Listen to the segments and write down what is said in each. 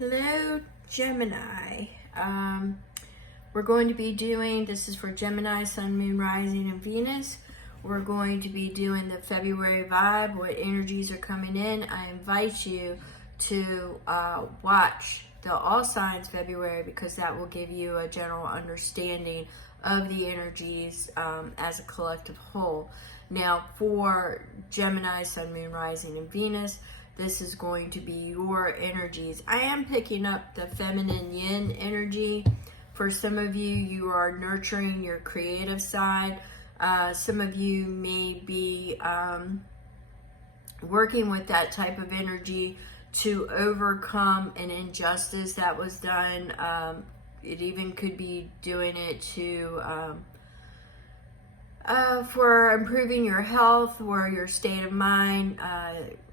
Hello, Gemini. We're going to be doing, this is for Gemini, Sun, Moon, Rising, and Venus. We're going to be doing the February vibe, what energies are coming in. I invite you to watch the All Signs February because that will give you a general understanding of the energies as a collective whole. Now, for Gemini, Sun, Moon, Rising, and Venus, this is going to be your energies. I am picking up the feminine yin energy. For some of you, you are nurturing your creative side. Some of you may be working with that type of energy to overcome an injustice that was done. It even could be doing it to for improving your health or your state of mind,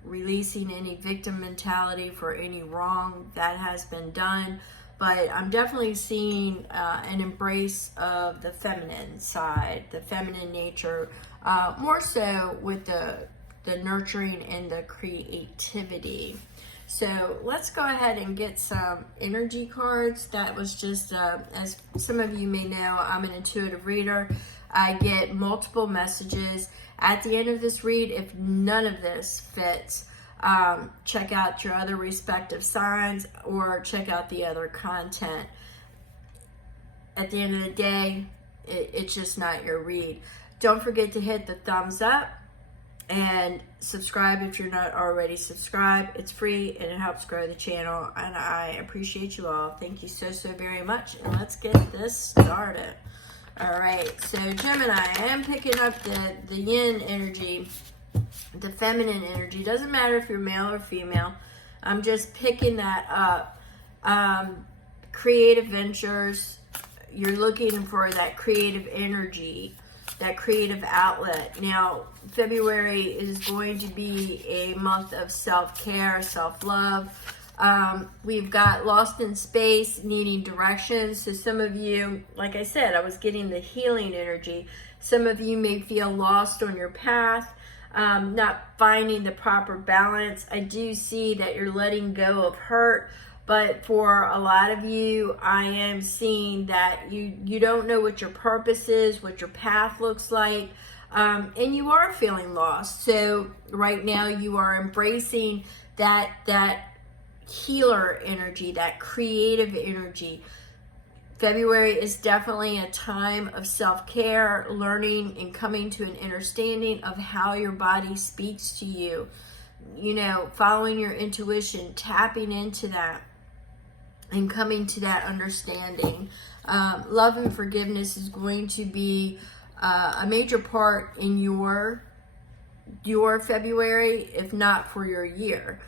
releasing any victim mentality for any wrong that has been done. But I'm definitely seeing an embrace of the feminine side, the feminine nature, more so with the nurturing and the creativity. So let's go ahead and get some energy cards. That was just, as some of you may know, I'm an intuitive reader. I get multiple messages. At the end of this read, if none of this fits, check out your other respective signs or check out the other content. At the end of the day, it's just not your read. Don't forget to hit the thumbs up and subscribe if you're not already subscribed. It's free and it helps grow the channel, and I appreciate you all. Thank you so very much, and let's get this started. All right, so Gemini, I am picking up the yin energy, the feminine energy. Doesn't matter if you're male or female. I'm just picking that up. Creative ventures, you're looking for that creative energy, that creative outlet. Now, February is going to be a month of self-care, self-love. We've got lost in space, needing directions. So some of you, like I said, I was getting the healing energy. Some of you may feel lost on your path, not finding the proper balance. I do see that you're letting go of hurt, but for a lot of you, I am seeing that you don't know what your purpose is, what your path looks like, and you are feeling lost. So right now you are embracing that healer energy, that creative energy. February is definitely a time of self-care, learning and coming to an understanding of how your body speaks to you. You know, following your intuition, tapping into that and coming to that understanding. Love and forgiveness is going to be a major part in your February, if not for your year.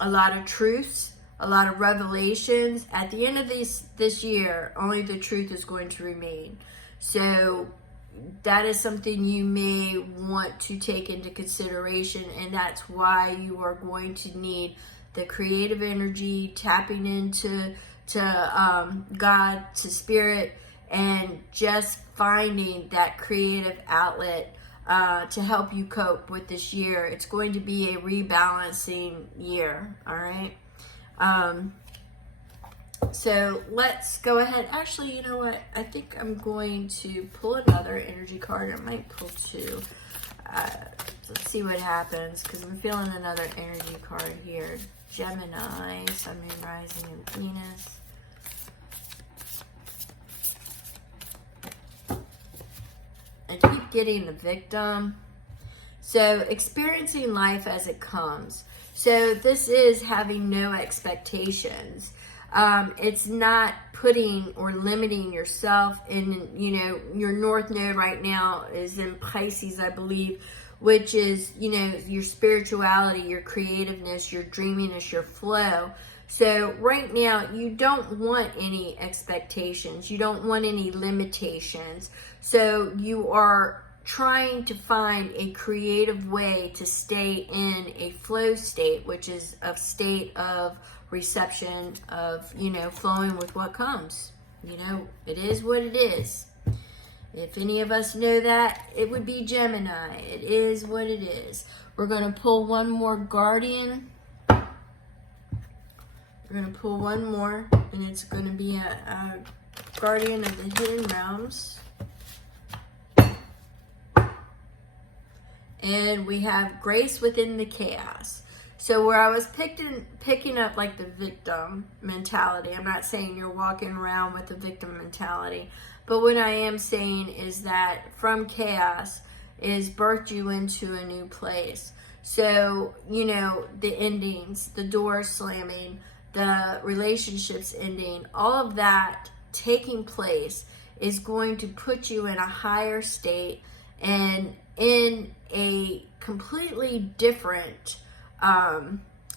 A lot of truths, a lot of revelations. At the end of this year, only the truth is going to remain. So that is something you may want to take into consideration, and that's why you are going to need the creative energy, tapping into God, to spirit, and just finding that creative outlet to help you cope with this year. It's going to be a rebalancing year, all right? So let's go ahead. Actually, you know what? I think I'm going to pull another energy card. I might pull two. Let's see what happens, because I'm feeling another energy card here. Gemini, Sun, Moon, Rising, and Venus. I keep getting the victim. So experiencing life as it comes. So this is having no expectations. It's not putting or limiting yourself in, you know, your North Node right now is in Pisces, I believe, which is, you know, your spirituality, your creativeness, your dreaminess, your flow. So right now, you don't want any expectations. You don't want any limitations. So you are trying to find a creative way to stay in a flow state, which is a state of reception, of, you know, flowing with what comes. You know, it is what it is. If any of us know that, it would be Gemini. It is what it is. We're going to pull one more guardian. We're going to pull one more, and it's going to be a guardian of the hidden realms. And we have grace within the chaos. So where I was picking up like the victim mentality, I'm not saying you're walking around with the victim mentality, but what I am saying is that from chaos is birthed you into a new place. So, you know, the endings, the doors slamming, the relationships ending, all of that taking place is going to put you in a higher state and in a completely different,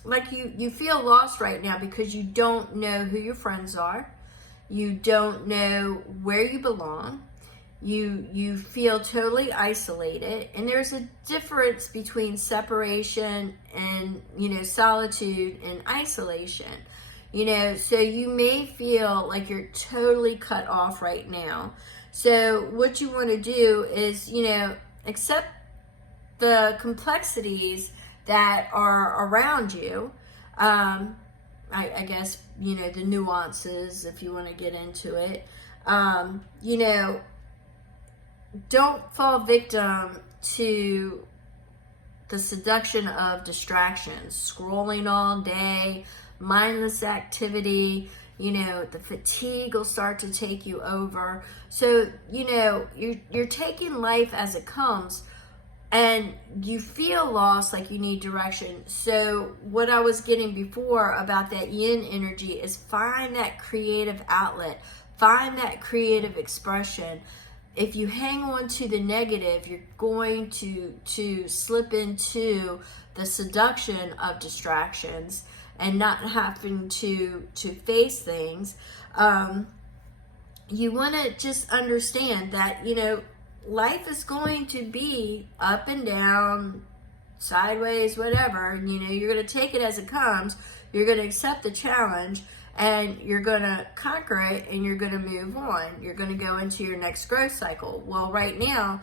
like you feel lost right now because you don't know who your friends are. You don't know where you belong. You feel totally isolated, and there's a difference between separation and, you know, solitude and isolation. You know, so you may feel like you're totally cut off right now. So what you want to do is, you know, accept the complexities that are around you. I guess, you know, the nuances, if you want to get into it. You know, don't fall victim to the seduction of distractions, scrolling all day, mindless activity. You know, the fatigue will start to take you over. So, you know, you're taking life as it comes, and you feel lost, like you need direction. So what I was getting before about that yin energy is find that creative outlet, find that creative expression. If you hang on to the negative, you're going to slip into the seduction of distractions and not having to face things. You want to just understand that, you know, life is going to be up and down, sideways, whatever. And, you know, you're going to take it as it comes. You're going to accept the challenge, and you're going to conquer it, and you're going to move on. You're going to go into your next growth cycle. Well, right now,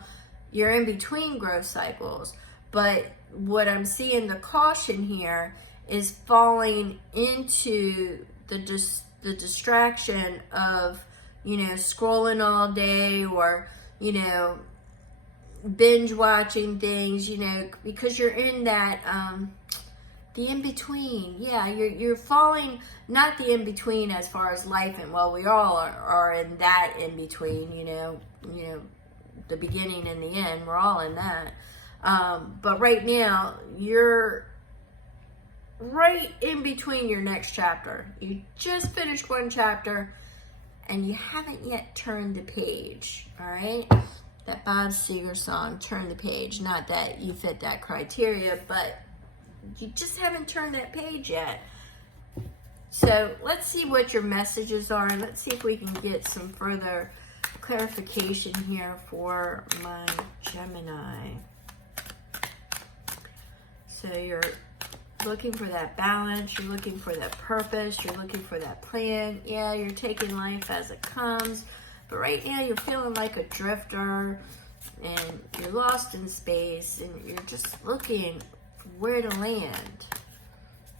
you're in between growth cycles. But what I'm seeing, the caution here, is falling into the distraction of, you know, scrolling all day, or, you know, binge watching things, you know, because you're in that, the in-between. Yeah, you're falling, not the in-between as far as life, and well, we all are in that in-between, you know, the beginning and the end, we're all in that. But right now, you're right in between your next chapter. You just finished one chapter, and you haven't yet turned the page, all right? That Bob Seger song, Turn the Page. Not that you fit that criteria, but you just haven't turned that page yet. So let's see what your messages are, and let's see if we can get some further clarification here for my Gemini. So you're looking for that balance, you're looking for that purpose, you're looking for that plan. Yeah, you're taking life as it comes, but right now you're feeling like a drifter, and you're lost in space, and you're just looking where to land.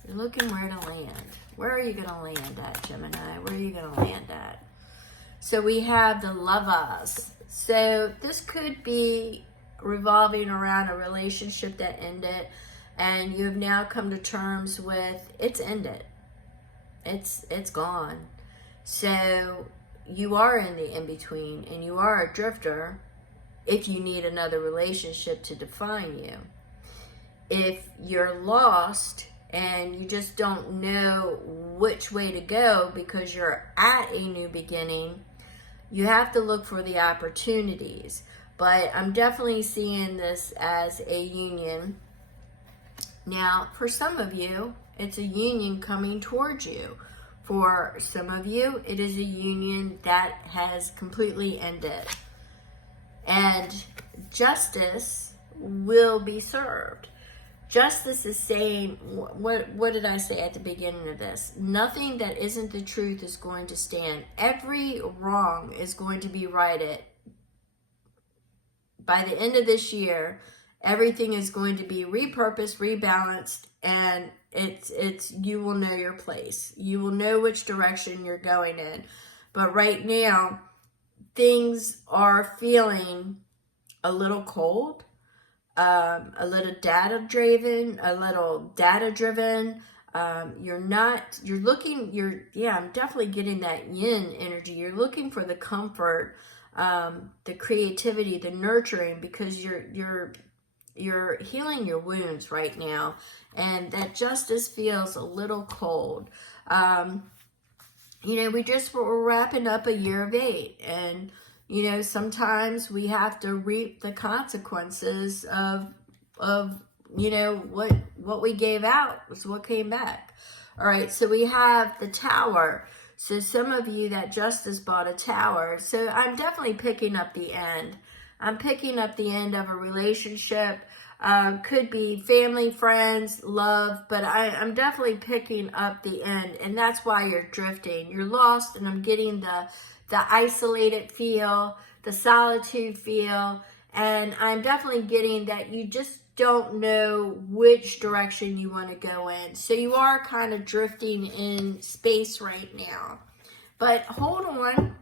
You're looking where to land. Where are you going to land at, Gemini? Where are you going to land at? So we have the Lovers. So this could be revolving around a relationship that ended, and you have now come to terms with it's ended. It's gone. So you are in the in-between, and you are a drifter if you need another relationship to define you. If you're lost and you just don't know which way to go because you're at a new beginning, you have to look for the opportunities. But I'm definitely seeing this as a union. Now, for some of you, it's a union coming towards you. For some of you, it is a union that has completely ended. And justice will be served. Justice is saying, what did I say at the beginning of this? Nothing that isn't the truth is going to stand. Every wrong is going to be righted. By the end of this year, everything is going to be repurposed, rebalanced, and you will know your place. You will know which direction you're going in. But right now, things are feeling a little cold, a little data driven. I'm definitely getting that yin energy. You're looking for the comfort, the creativity, the nurturing, because you're healing your wounds right now, and that justice feels a little cold. We're wrapping up a year of 8, and sometimes we have to reap the consequences of what we gave out is what came back. All right, so we have the Tower. So some of you, that justice bought a tower. So I'm definitely picking up the end. I'm picking up the end of a relationship. Could be family, friends, love, but I'm definitely picking up the end, and that's why you're drifting. You're lost, and I'm getting the isolated feel, the solitude feel, and I'm definitely getting that you just don't know which direction you want to go in. So you are kind of drifting in space right now. But hold on.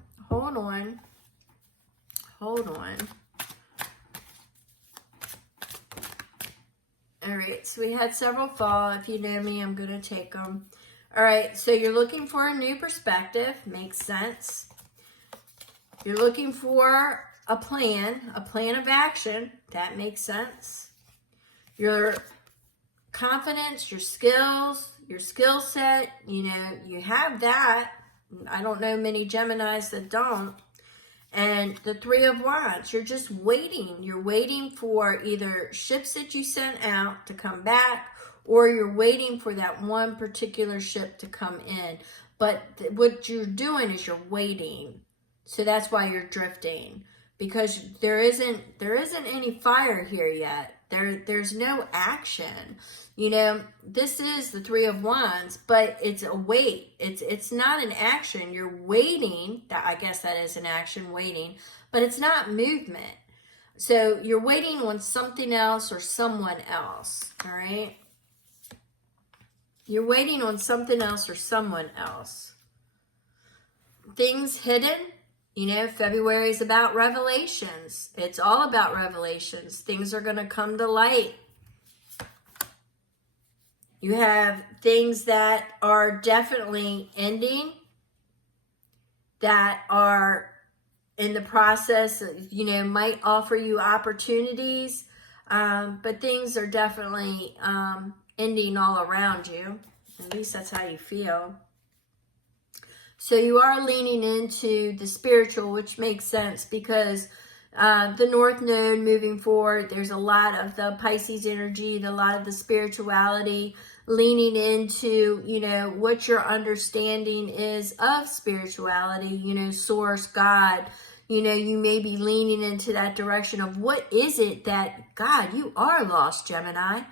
All right, so we had several fall. If you know me, I'm going to take them. All right, so you're looking for a new perspective. Makes sense. You're looking for a plan of action. That makes sense. Your confidence, your skills, your skill set, you have that. I don't know many Geminis that don't. And the Three of Wands, you're just waiting. You're waiting for either ships that you sent out to come back, or you're waiting for that one particular ship to come in. But what you're doing is you're waiting. So that's why you're drifting, because there isn't any fire here yet. There's no action. This is the Three of Wands, but it's a wait. It's not an action. You're waiting. I guess that is an action, waiting, but it's not movement. So you're waiting on something else or someone else. All right. You're waiting on something else or someone else. Things hidden. February is about revelations. It's all about revelations. Things are going to come to light. You have things that are definitely ending, that are in the process, might offer you opportunities, but things are definitely ending all around you. At least that's how you feel. So you are leaning into the spiritual, which makes sense, because the North Node moving forward, there's a lot of the Pisces energy, a lot of the spirituality, leaning into, what your understanding is of spirituality, source, God. You may be leaning into that direction of what is it that, God, you are lost, Gemini.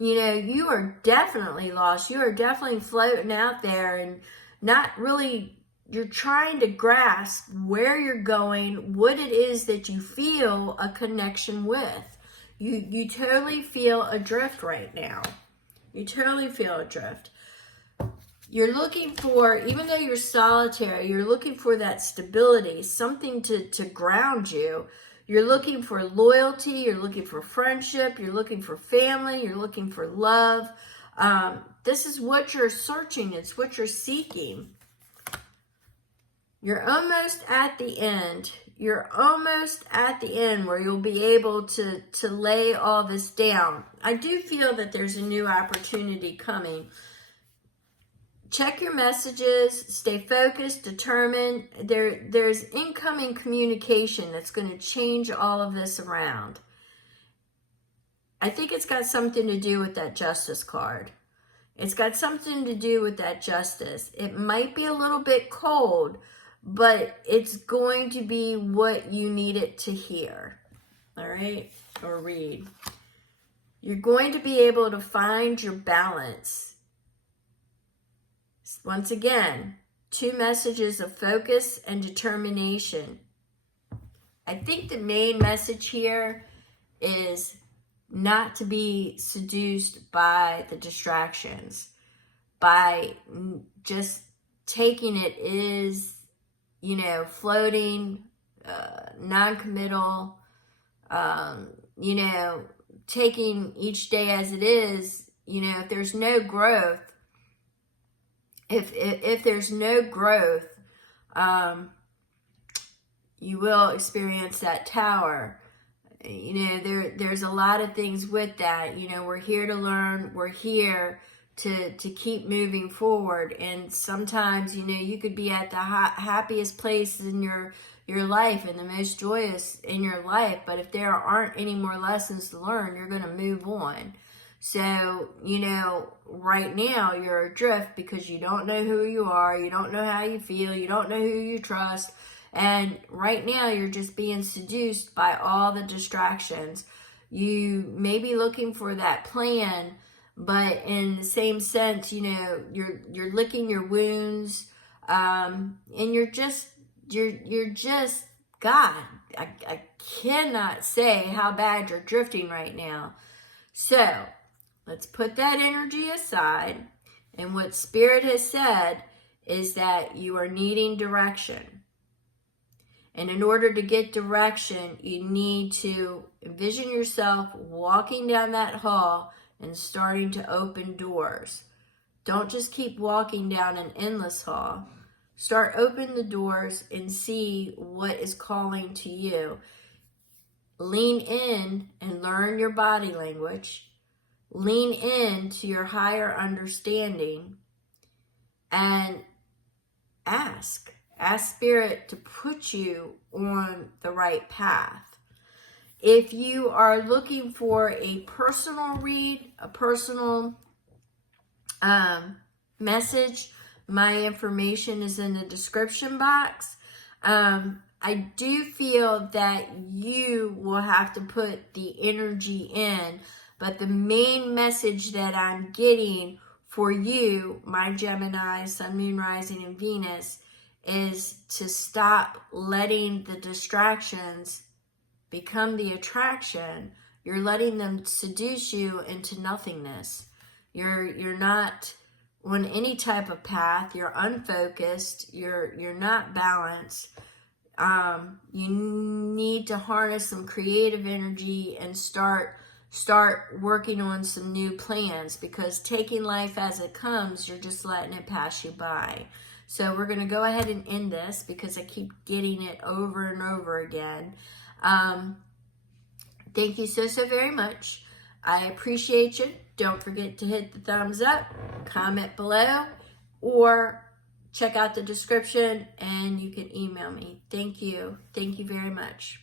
You are definitely lost. You are definitely floating out there and not really, you're trying to grasp where you're going, what it is that you feel a connection with. You totally feel adrift right now. You totally feel adrift. You're looking for, even though you're solitary, you're looking for that stability, something to ground you. You're looking for loyalty, you're looking for friendship, you're looking for family, you're looking for love. This is what you're searching, it's what you're seeking. You're almost at the end. You're almost at the end where you'll be able to lay all this down. I do feel that there's a new opportunity coming. Check your messages, stay focused, determined. There's incoming communication that's going to change all of this around. I think it's got something to do with that Justice card. It's got something to do with that justice. It might be a little bit cold, but it's going to be what you need it to hear, all right, or read. You're going to be able to find your balance. Once again, 2 messages of focus and determination. I think the main message here is not to be seduced by the distractions, by just taking it is, floating, non-committal, taking each day as it is. If there's no growth, if there's no growth, you will experience that tower. There's a lot of things with that. We're here to learn. We're here to keep moving forward. And sometimes, you could be at the happiest place in your life and the most joyous in your life. But if there aren't any more lessons to learn, you're going to move on. So, right now you're adrift because you don't know who you are. You don't know how you feel. You don't know who you trust. And right now you're just being seduced by all the distractions. You may be looking for that plan, but in the same sense, you're licking your wounds, and you're just, God, I cannot say how bad you're drifting right now. So let's put that energy aside. And what Spirit has said is that you are needing direction. And in order to get direction, you need to envision yourself walking down that hall and starting to open doors. Don't just keep walking down an endless hall. Start opening the doors and see what is calling to you. Lean in and learn your body language. Lean in to your higher understanding and ask. Ask Spirit to put you on the right path. If you are looking for a personal read, a personal message, my information is in the description box. I do feel that you will have to put the energy in, but the main message that I'm getting for you, my Gemini, Sun, Moon, Rising, and Venus, is to stop letting the distractions become the attraction. You're letting them seduce you into nothingness. You're not on any type of path. You're unfocused. You're not balanced. You need to harness some creative energy and start working on some new plans, because taking life as it comes, you're just letting it pass you by. So we're going to go ahead and end this because I keep getting it over and over again. Thank you so very much. I appreciate you. Don't forget to hit the thumbs up, comment below, or check out the description and you can email me. Thank you. Thank you very much.